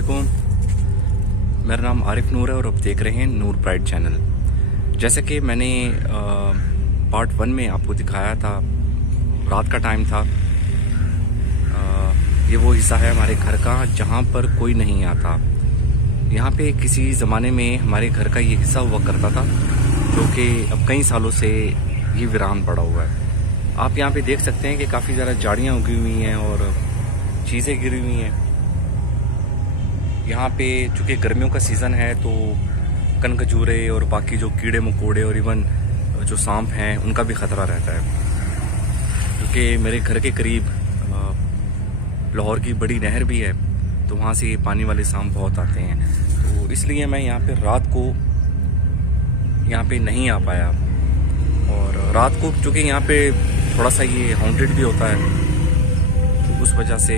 अस्सलामुअलैकुम। मेरा नाम आरिफ नूर है और आप देख रहे हैं नूर प्राइड चैनल। जैसे कि मैंने पार्ट 1 में आपको दिखाया था, रात का टाइम था। ये वो हिस्सा है हमारे घर का जहाँ पर कोई नहीं आता। यहाँ पे किसी ज़माने में हमारे घर का ये हिस्सा हुआ करता था, जो कि अब कई सालों से ये वीरान पड़ा हुआ है। आप यहाँ पे देख सकते हैं कि काफ़ी ज़्यादा झाड़ियाँ उगी हुई हैं और चीज़ें गिरी हुई हैं। यहाँ पे चूँकि गर्मियों का सीज़न है तो कनकजूरे और बाकी जो कीड़े मकोड़े और इवन जो सांप हैं उनका भी ख़तरा रहता है, क्योंकि मेरे घर के करीब लाहौर की बड़ी नहर भी है, तो वहाँ से पानी वाले सांप बहुत आते हैं। तो इसलिए मैं यहाँ पे रात को यहाँ पे नहीं आ पाया। और रात को चूँकि यहाँ पे थोड़ा सा ये हॉन्टेड भी होता है, तो उस वजह से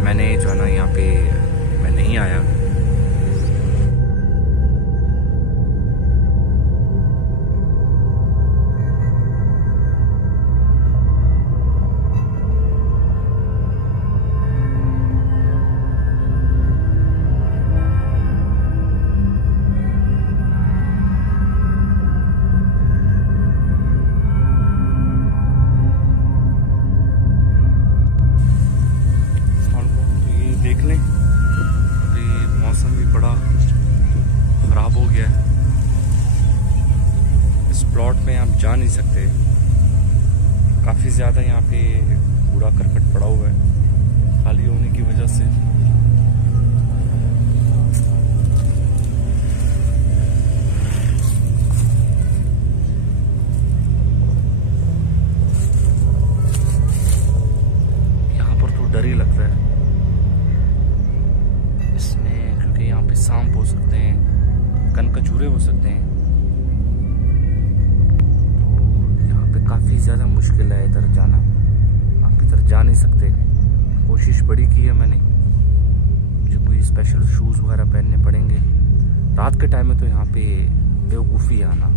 मैंने जो है ना यहाँ पे मैं नहीं आया। देख लें, अभी मौसम भी बड़ा ख़राब हो गया है। इस प्लॉट में आप जा नहीं सकते, काफ़ी ज़्यादा यहाँ पे कूड़ा करकट पड़ा हुआ है खाली होने की वजह से। यहाँ पर तो डर ही लगता है इसमें, क्योंकि यहाँ पे सांप हो सकते हैं, कनकजूरे हो सकते हैं। तो यहाँ पे काफ़ी ज़्यादा मुश्किल है इधर जाना, आप इधर जा नहीं सकते। कोशिश बड़ी की है मैंने, मुझे कोई स्पेशल शूज़ वगैरह पहनने पड़ेंगे। रात के टाइम में तो यहाँ पे बेवकूफ़ी आना।